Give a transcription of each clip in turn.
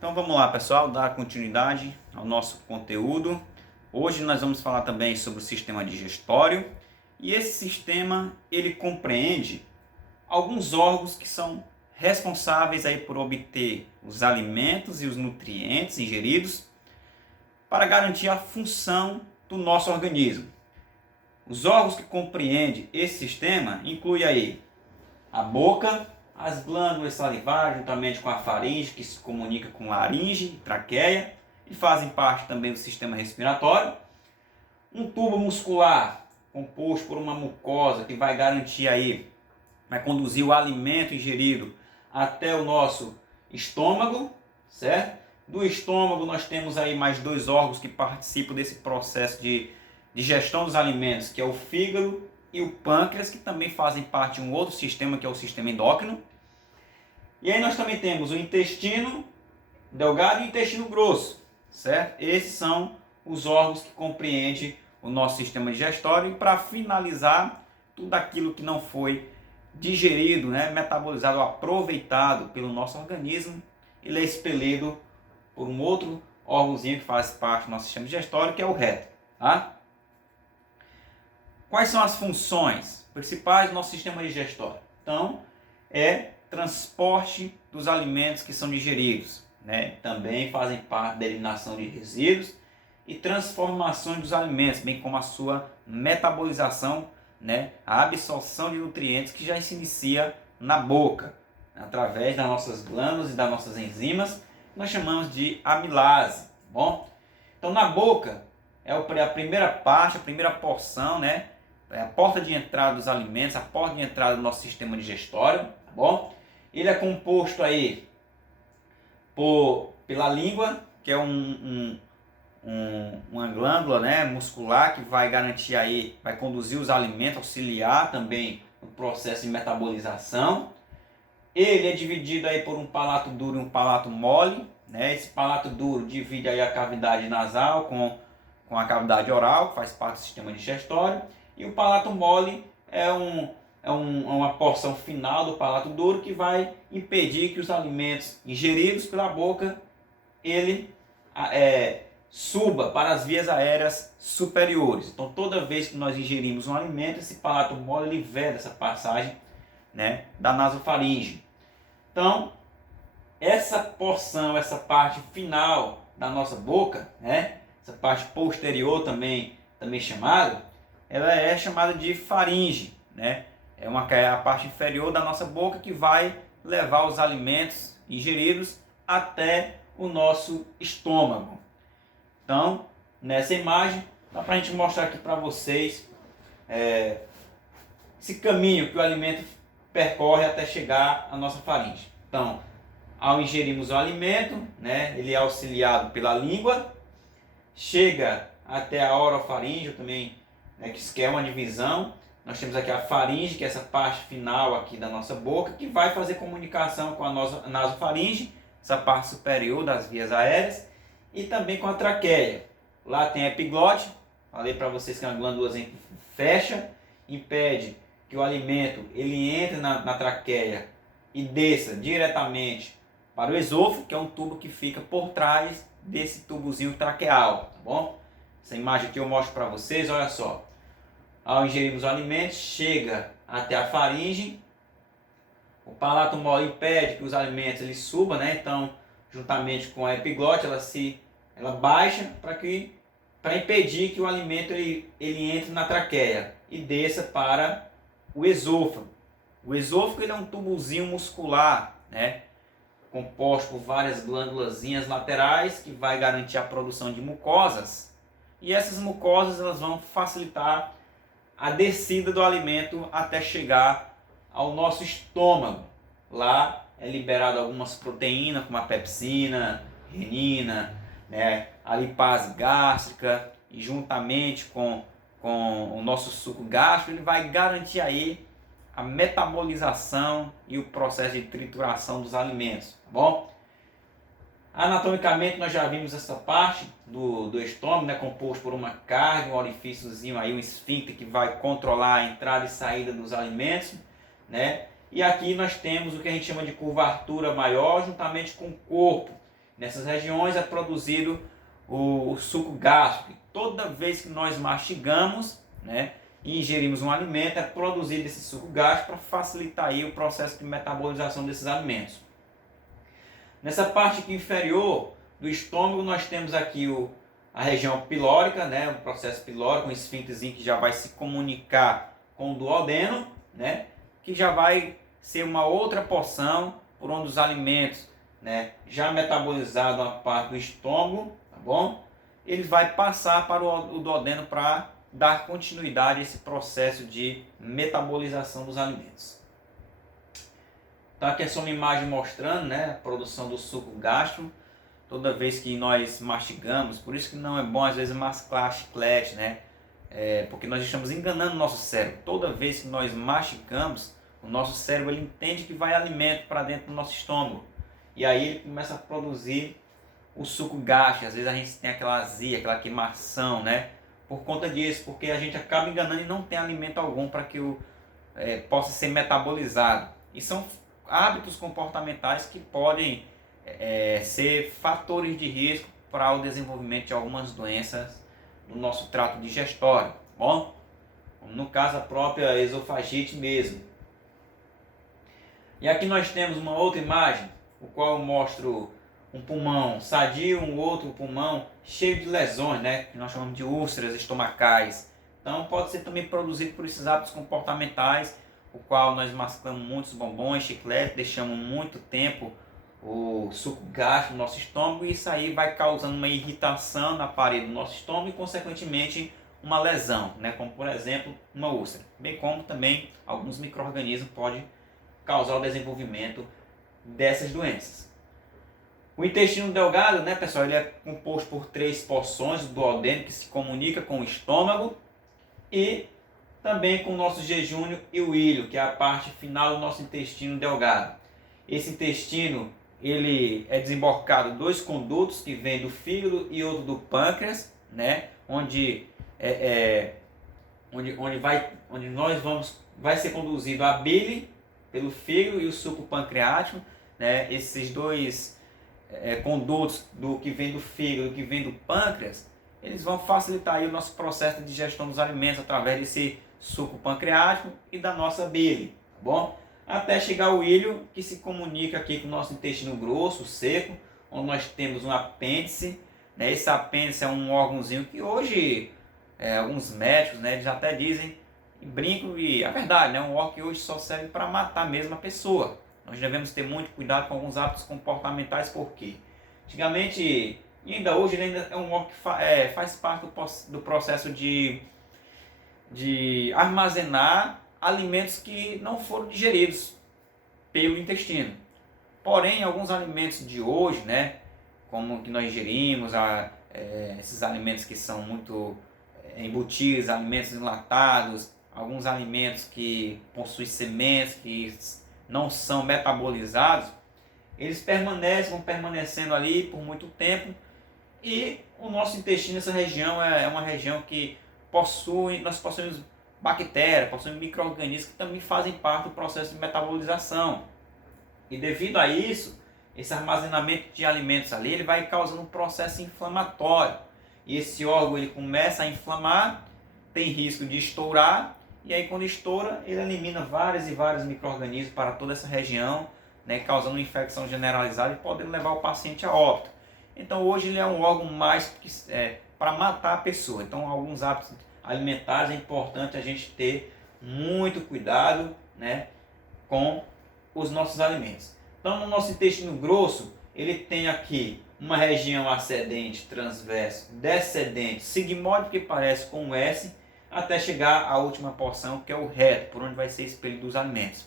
Então vamos lá, pessoal, dar continuidade ao nosso conteúdo. Hoje nós vamos falar também sobre o sistema digestório, e esse sistema ele compreende alguns órgãos que são responsáveis aí por obter os alimentos e os nutrientes ingeridos para garantir a função do nosso organismo. Os órgãos que compreende esse sistema incluem aí a boca, as glândulas salivares, juntamente com a faringe, que se comunica com laringe e traqueia, e fazem parte também do sistema respiratório. Um tubo muscular, composto por uma mucosa, que vai garantir aí, vai conduzir o alimento ingerido até o nosso estômago, certo? Do estômago nós temos aí mais dois órgãos que participam desse processo de digestão dos alimentos, que é o fígado e o pâncreas, que também fazem parte de um outro sistema, que é o sistema endócrino. E aí nós também temos o intestino delgado e o intestino grosso, certo? Esses são os órgãos que compreendem o nosso sistema digestório. E para finalizar, tudo aquilo que não foi digerido, metabolizado, aproveitado pelo nosso organismo, ele é expelido por um outro órgãozinho que faz parte do nosso sistema digestório, que é o reto. Tá? Quais são as funções principais do nosso sistema digestório? Então, é transporte dos alimentos que são digeridos, também fazem parte da eliminação de resíduos e transformações dos alimentos, bem como a sua metabolização, a absorção de nutrientes, que já se inicia na boca, através das nossas glândulas e das nossas enzimas, nós chamamos de amilase. Bom? Então, na boca é a primeira parte, a primeira porção, é a porta de entrada dos alimentos, a porta de entrada do nosso sistema digestório, tá bom? Ele é composto aí pela língua, que é uma glândula, muscular, que vai garantir aí, vai conduzir os alimentos, auxiliar também no processo de metabolização. Ele é dividido aí por um palato duro e um palato mole, Esse palato duro divide aí a cavidade nasal com a cavidade oral, que faz parte do sistema digestório, e o palato mole é uma porção final do palato duro, que vai impedir que os alimentos ingeridos pela boca ele suba para as vias aéreas superiores. Então, toda vez que nós ingerimos um alimento, esse palato mole ele veda essa passagem, da nasofaringe. Então, essa porção, essa parte final da nossa boca, essa parte posterior também chamada, ela é chamada de faringe, É a parte inferior da nossa boca, que vai levar os alimentos ingeridos até o nosso estômago. Então, nessa imagem, dá para a gente mostrar aqui para vocês esse caminho que o alimento percorre até chegar à nossa faringe. Então, ao ingerirmos o alimento, ele é auxiliado pela língua, chega até a orofaringe também, que é uma divisão. Nós temos aqui a faringe, que é essa parte final aqui da nossa boca, que vai fazer comunicação com a nasofaringe, essa parte superior das vias aéreas, e também com a traqueia. Lá tem a epiglote, falei para vocês que é uma glândula que fecha, impede que o alimento ele entre na traqueia e desça diretamente para o esôfago, que é um tubo que fica por trás desse tubozinho traqueal, tá bom? Essa imagem aqui eu mostro para vocês, olha só. Ao ingerirmos o alimento, chega até a faringe, o palato mole impede que os alimentos eles subam, Então, juntamente com a epiglote, ela baixa para impedir que o alimento ele entre na traqueia e desça para o esôfago. O esôfago ele é um tubozinho muscular, composto por várias glândulazinhas laterais, que vai garantir a produção de mucosas, e essas mucosas elas vão facilitar a descida do alimento até chegar ao nosso estômago. Lá é liberado algumas proteínas, como a pepsina, renina, a lipase gástrica, e juntamente com o nosso suco gástrico, ele vai garantir aí a metabolização e o processo de trituração dos alimentos, tá bom? Anatomicamente nós já vimos essa parte do estômago, composto por uma carga, um orifíciozinho aí, um esfíncter que vai controlar a entrada e saída dos alimentos, E aqui nós temos o que a gente chama de curvatura maior, juntamente com o corpo, nessas regiões é produzido o suco gástrico. Toda vez que nós mastigamos, né, e ingerimos um alimento, é produzido esse suco gástrico para facilitar aí o processo de metabolização desses alimentos. Nessa parte aqui inferior do estômago, nós temos aqui a região pilórica, né, o processo pilórico, um esfíncterzinho que já vai se comunicar com o duodeno, né, que já vai ser uma outra porção por onde os alimentos, né, já metabolizados na parte do estômago, tá bom? Ele vai passar para o duodeno para dar continuidade a esse processo de metabolização dos alimentos. Então aqui é só uma imagem mostrando, né, a produção do suco gástrico. Toda vez que nós mastigamos, por isso que não é bom às vezes mascar chiclete, né? Porque nós estamos enganando o nosso cérebro. Toda vez que nós mastigamos, o nosso cérebro ele entende que vai alimento para dentro do nosso estômago. E aí ele começa a produzir o suco gástrico. Às vezes a gente tem aquela azia, aquela queimação, né? Por conta disso, porque a gente acaba enganando e não tem alimento algum para que possa ser metabolizado. E são hábitos comportamentais que podem ser fatores de risco para o desenvolvimento de algumas doenças do nosso trato digestório, bom? No caso a própria esofagite mesmo. E aqui nós temos uma outra imagem, o qual eu mostro um pulmão sadio, um outro pulmão cheio de lesões, né, que nós chamamos de úlceras estomacais. Então pode ser também produzido por esses hábitos comportamentais, o qual nós mascamos muitos bombons, chiclete, deixamos muito tempo o suco gástrico no nosso estômago e isso aí vai causando uma irritação na parede do nosso estômago e consequentemente uma lesão, né, como por exemplo uma úlcera, bem como também alguns micro-organismos podem causar o desenvolvimento dessas doenças. O intestino delgado, né, pessoal, ele é composto por 3 porções do duodeno que se comunica com o estômago e também com o nosso jejúnio e o ilho, que é a parte final do nosso intestino delgado. Esse intestino ele é desembarcado 2 condutos que vêm do fígado e outro do pâncreas, né, onde vai ser conduzido a bile pelo fígado e o suco pancreático, né, esses 2 condutos que vem do fígado e que vem do pâncreas, eles vão facilitar aí o nosso processo de digestão dos alimentos através desse suco pancreático e da nossa bile, tá bom? Até chegar ao ilho, que se comunica aqui com o nosso intestino grosso, seco, onde nós temos um apêndice, né? Esse apêndice é um órgãozinho que hoje alguns médicos, né, eles até dizem, e brincam, e é verdade, né, um órgão que hoje só serve para matar mesmo a pessoa. Nós devemos ter muito cuidado com alguns hábitos comportamentais, porque antigamente, e ainda hoje, ele ainda é um órgão que faz parte do processo de armazenar alimentos que não foram digeridos pelo intestino. Porém, alguns alimentos de hoje, né, como que nós ingerimos, esses alimentos que são muito embutidos, alimentos enlatados, alguns alimentos que possuem sementes, que não são metabolizados, eles vão permanecendo ali por muito tempo e o nosso intestino, essa região é uma região que nós possuímos bactérias, possuímos micro-organismos que também fazem parte do processo de metabolização. E devido a isso, esse armazenamento de alimentos ali, ele vai causando um processo inflamatório. E esse órgão ele começa a inflamar, tem risco de estourar, e aí quando estoura, ele elimina vários e vários micro-organismos para toda essa região, né, causando uma infecção generalizada e podendo levar o paciente a óbito. Então hoje ele é um órgão mais para matar a pessoa. Então alguns hábitos alimentares é importante a gente ter muito cuidado, né, com os nossos alimentos. Então no nosso intestino grosso, ele tem aqui uma região ascendente, transverso, descendente, sigmoide, que parece com um S, até chegar à última porção, que é o reto, por onde vai ser expelido os alimentos.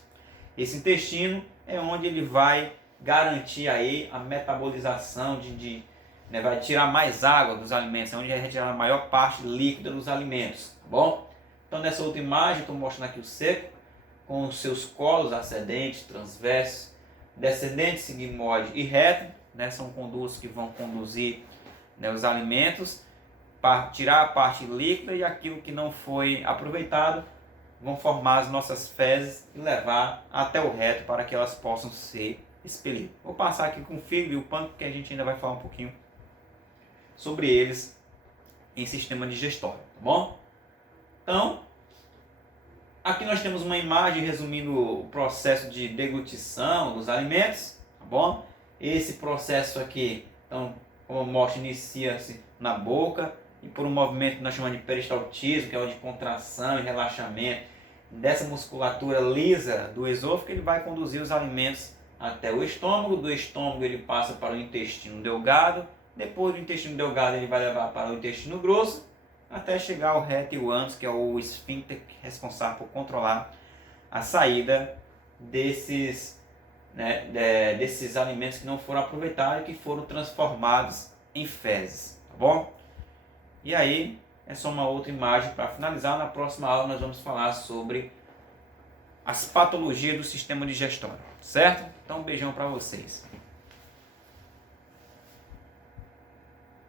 Esse intestino é onde ele vai garantir aí a metabolização, né, vai tirar mais água dos alimentos, é onde vai retirar a maior parte líquida dos alimentos, tá bom? Então nessa outra imagem, estou mostrando aqui o seco, com os seus colos ascendentes, transversos, descendente, sigmoide e reto, né, são condutos que vão conduzir, né, os alimentos, para tirar a parte líquida e aquilo que não foi aproveitado, vão formar as nossas fezes e levar até o reto para que elas possam ser expelir. Vou passar aqui com o fígado e o pâncreas, que a gente ainda vai falar um pouquinho sobre eles em sistema digestório, tá bom? Então, aqui nós temos uma imagem resumindo o processo de deglutição dos alimentos, tá bom? Esse processo aqui, então, como mostra, inicia-se na boca e por um movimento que nós chamamos de peristaltismo, que é o de contração e relaxamento dessa musculatura lisa do esôfago, ele vai conduzir os alimentos até o estômago. Do estômago ele passa para o intestino delgado, depois do intestino delgado ele vai levar para o intestino grosso, até chegar ao reto e o ânus, que é o esfíncter responsável por controlar a saída desses alimentos que não foram aproveitados e que foram transformados em fezes, tá bom? E aí, é só uma outra imagem para finalizar. Na próxima aula nós vamos falar sobre as patologias do sistema digestório, certo? Então um beijão para vocês.